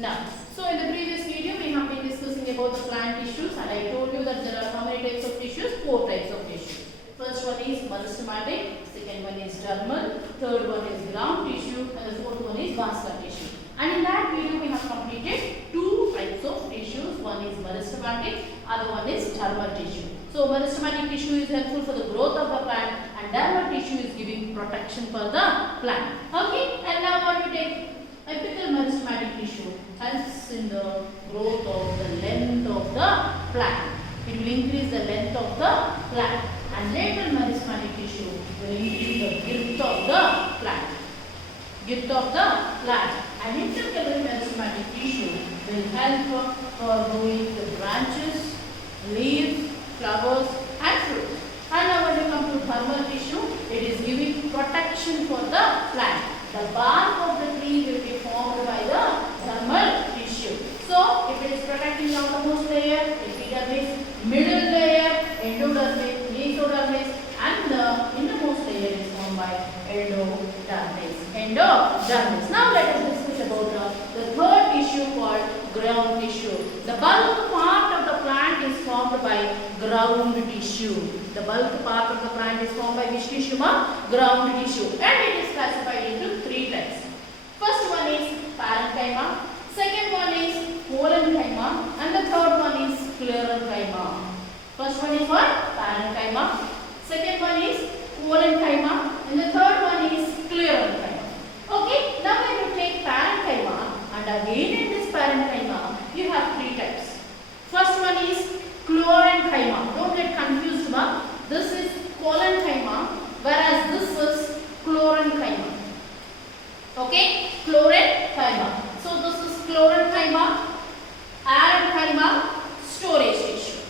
Now, so in the previous video we have been discussing about the plant tissues, and I told you that there are how many types of tissues? 4 types of tissue. First one is meristematic, second one is dermal, third one is ground tissue, and the fourth one is vascular tissue. And in that video we have completed 2 types of tissues. One is meristematic, other one is dermal tissue. So meristematic tissue is helpful for the growth of the plant, and dermal tissue is giving protection for the plant. Okay, and now what we take? Apical meristematic tissue helps in the growth of the length of the plant. It will increase the length of the plant. And lateral meristematic tissue will increase the girth of the plant. Girth of the plant. And intercalary meristematic tissue will help for growing the branches, leaves, flowers and fruits. And now when you come to dermal tissue, it is giving protection for the plant. The bark of the tree will be formed by the dermal tissue. So, if it is protecting the outermost layer, epidermis, middle layer, endodermis, mesodermis, and the innermost layer is formed by endodermis. Endodermis. Now, let us discuss about the third tissue called ground tissue. The bulk part of the plant is formed by ground tissue. The bulk part of the plant is formed by which tissue? Ground tissue. And it is classified into 3 types. First one is parenchyma, second one is parenchyma, and the third one is sclerenchyma. First one is what? Parenchyma. Second one is parenchyma, and the third one is sclerenchyma. Okay, now when you take parenchyma, and again in this parenchyma, you have 3 types. First one is chlorenchyma. Don't get confused, ma. This is parenchyma, whereas this is chlorenchyma. Okay, chlorenchyma. So this is chlorenchyma, parenchyma, storage tissue.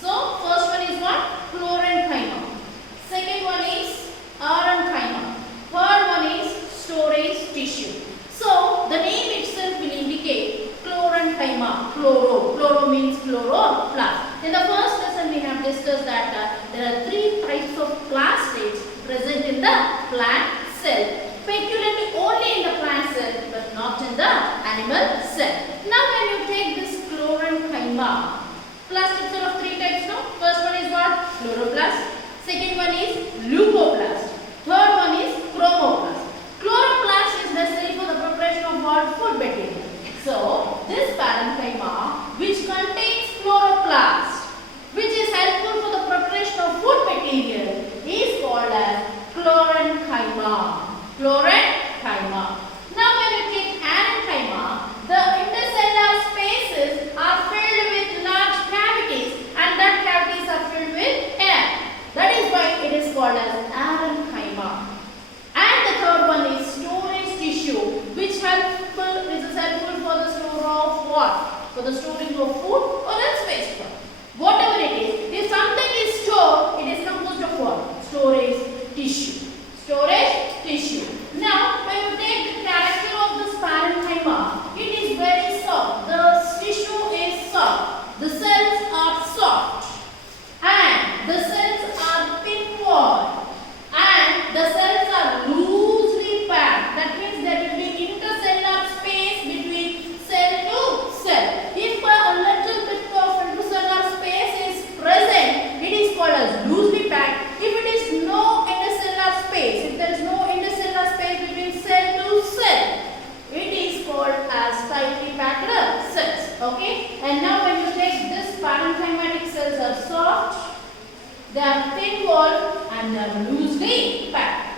So first one is what? Chlorenchyma. Second one is parenchyma. Third one is storage tissue. So the name itself will indicate chlorenchyma. Chloro means chloroplast. In the first lesson we have discussed that there are 3 types of plastids present in the plant cell. Peculiarly only in the plant cell but not in the animal cell. Now when you take this chlorenchyma, plastids are of 3 types now. First one is what? Chloroplast. Second one is leucoplast. Third one is chromoplast. Chloroplast is necessary for the preparation of what? Food material. So this parenchyma which contains chloroplast, which is helpful for the preparation of food material, is called as chlorenchyma. Chlorenchyma. Now when you take parenchyma, the intercellular spaces are filled with large cavities, and that cavities are filled with air. That is why it is called as parenchyma. And the third one is storage tissue, which is helpful for the store of what? For the storing of food or else waste product. Whatever it is, if something is stored, it is composed of what? Storage tissue. Storage tissue. Now, when you take the character of this parenchyma, it is very soft. The tissue is soft. The cells are soft. And the cells are thin-walled. And the cells are loosely packed. That means there will be intercellular space between cell to cell. If a little bit of intercellular space is present, it is called as loosely packed. If it is no intercellular space, if there is no intercellular space between cell to cell, it is called as tightly packed cells. Okay? And now when you take this parenchymatic cells are soft, they are thin-walled and they are loosely packed.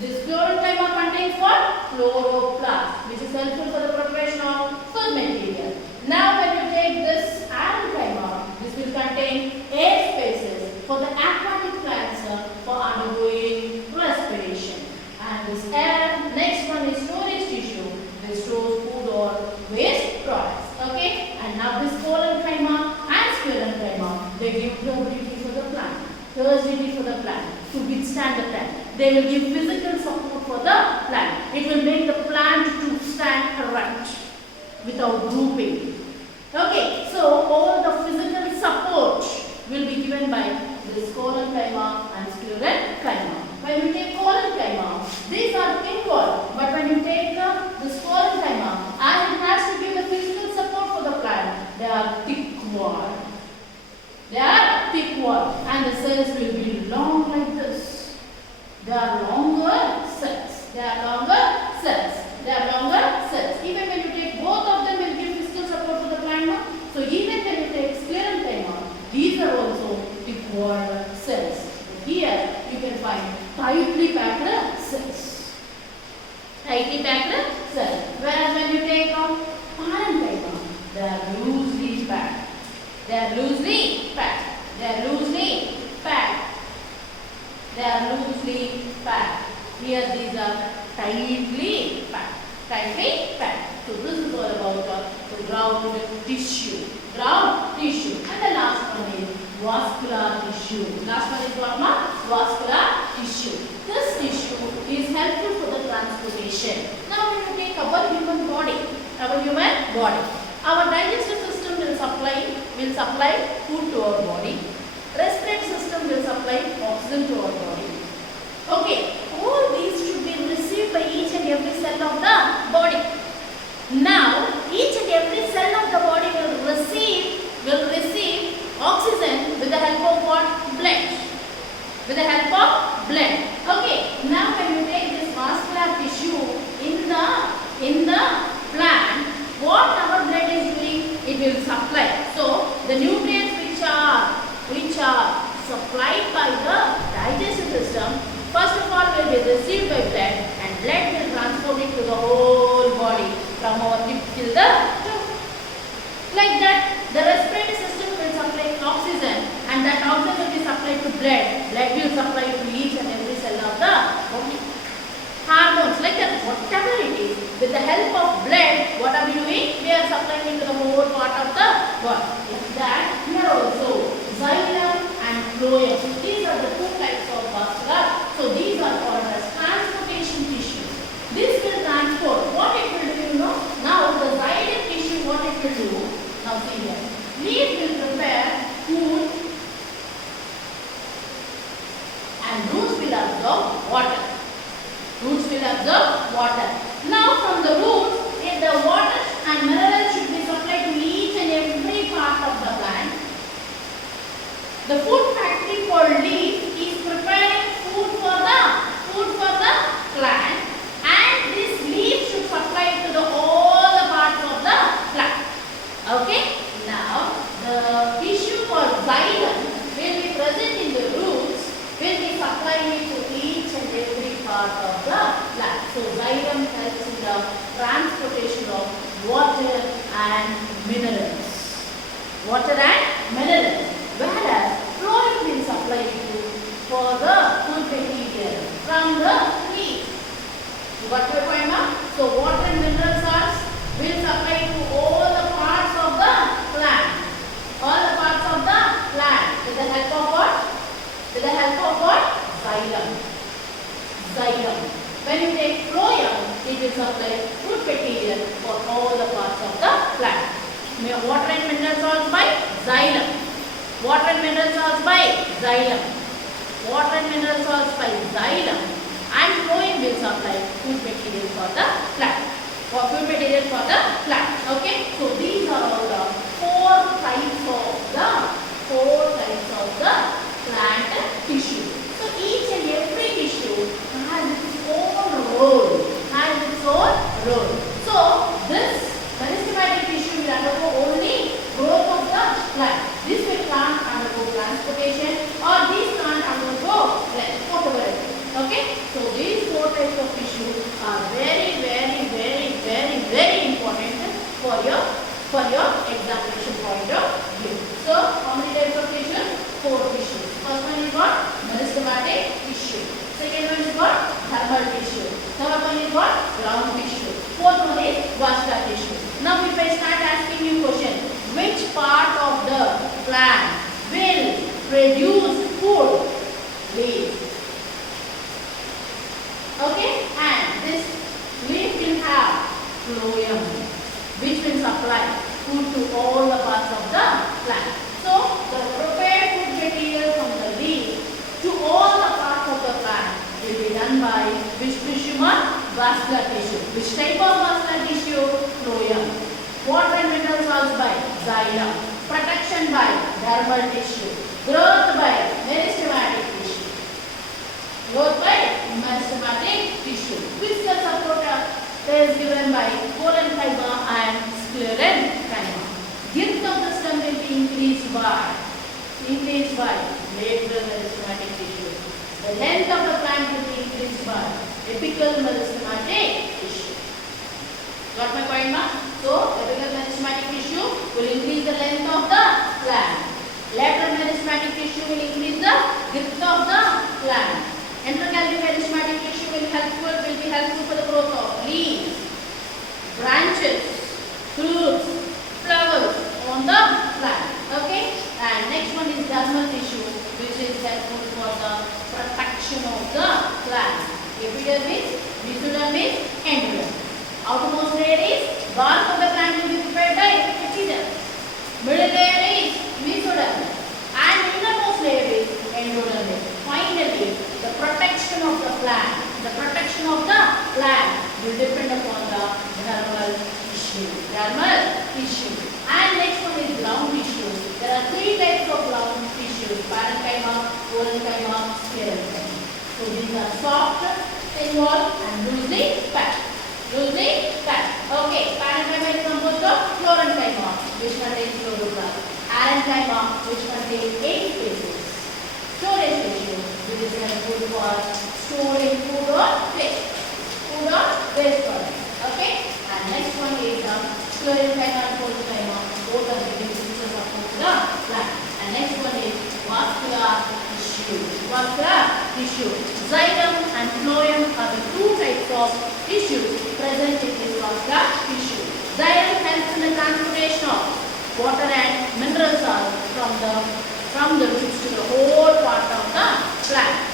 This chlorenchyma contains what? Chloroplast, which is helpful for the preparation of food material. Now when you take this parenchyma, this will contain air spaces for the aquatic plants for undergoing respiration. And this air, next one is storage tissue. This stores food or waste products. Okay? And now this parenchyma and sclerenchyma, they give turbidity for the plant. Turbidity for the plant to withstand the plant. They will give physical support for the plant. It will make the plant to stand erect without drooping. Okay, so all the physical support will be given by this parenchyma and sclerenchyma. When you take parenchyma, these are thin-walled, but when you take this parenchyma, as it has to give the ground tissue. Ground tissue. And the last one is vascular tissue. Last one is what, ma? Vascular tissue. This tissue is helpful for the transportation. Now when you take our human body, our digestive system will supply food to our body. Respiratory system will supply oxygen to our body. Okay, all these should be received by each and every cell of the body. Now, each and every cell of the body will receive oxygen with the help of what? Blood. With the help of blood. Okay, now when you take this vascular tissue in the plant, what our blood is doing? It will supply. So, the nutrients which are supplied by the digestive system, first of all will be received by blood, and blood will transport it to the whole body from our tip till the toe. Like that, the respiratory system will supply oxygen, and that oxygen will be supplied to blood. Blood will supply to each and every cell of the body. Hormones, like that, whatever it is, with the help of blood, what are we doing? We are supplying it to the whole part of the body. Like that, here also, xylem and phloem. These are the two types of vascular. So these are called as transportation tissues. This will transport. What it will do, you know? Now the xylem tissue, what it will do? Now see here. Leaf will prepare food, and roots will absorb water. Roots will absorb water. Now from the roots, if the water and minerals should be supplied to each and every part of the plant. The food factory called leaf is preparing food for the plant, and this leaf should supply it to all the parts of the plant. Okay. Now the tissue called xylem will be present in the roots, will be supplying it to each and every part of the plant. So xylem helps in the transportation of water and minerals. Water and minerals. Whereas phloem will supply it for the food material from the trees. You got your point now? So water and mineral salts will supply to all the parts of the plant. All the parts of the plant with the help of what? With the help of what? Xylem. Xylem. When you take phloem, it will supply food material for all the parts of the plant. Water and mineral salts by xylem. Water and mineral salts by xylem. Water and mineral salts by xylem. And phloem will supply food material for the plant. For food material for the plant. Okay. So these are all the four types of the plant tissue. So each and every tissue has its own role. So this meristematic tissue will undergo only growth of the plant. This will plant undergo transportation, or these plant undergo whatever it is. Okay. So these four types of tissue are very, very, very, very, very important for your examination point of view. So how many types of tissue? Four tissues. First one is what? Meristematic tissue. Second one is what? Thermal tissue. Third one is what? Ground tissue. Fourth one is vascular tissue. Now if I start asking you question, which part of the plant will produce food? Leaf. Okay, and this leaf will have phloem, which will supply food to all the parts of the plant. So the prepared food material from the leaf to all the parts of the plant will be done by which tissue? Vascular tissue. Which type of vascular tissue? Phloem. Water and mineral salts by xylem. Protection by dermal tissue. Growth by meristematic tissue. Growth by meristematic tissue. Visceral support is given by colon fiber and sclerenchyma. Girth of the stem will be increased by lateral meristematic tissue. The length of the plant will be increased by apical meristematic tissue. Got my point, ma? So, apical meristematic tissue will increase the length of the plant. Lateral meristematic tissue will increase the girth of the plant. Enterocalary meristematic tissue will be helpful for the growth of leaves, branches, fruits, Epidermis, mesodermis, endodermis. Outermost layer is bark of the plant will be prepared by epidermis. Middle layer is mesodermis and innermost layer is endodermis. Finally, the protection of the plant will depend upon the dermal tissue. Dermal tissue. And next one is ground tissue. There are three types of ground tissues: parenchyma, parenchyma, sclerenchyma. So these are soft, thin wall, and loosely packed. Loosely packed. Okay, parenchyma is composed of chlorenchyma, which contains chloroplast. Parenchyma, which contains 8 spaces. Storage tissue, which is helpful for storing food or waste. Food or waste products. Okay, and next one is sclerenchyma and parenchyma. Both are giving pictures of the plant. And next one is vascular tissue. Vascular tissue. Xylem and phloem are the two types of tissues present in this vascular tissue. Xylem helps in the transportation of water and mineral salts from the roots to the whole part of the plant.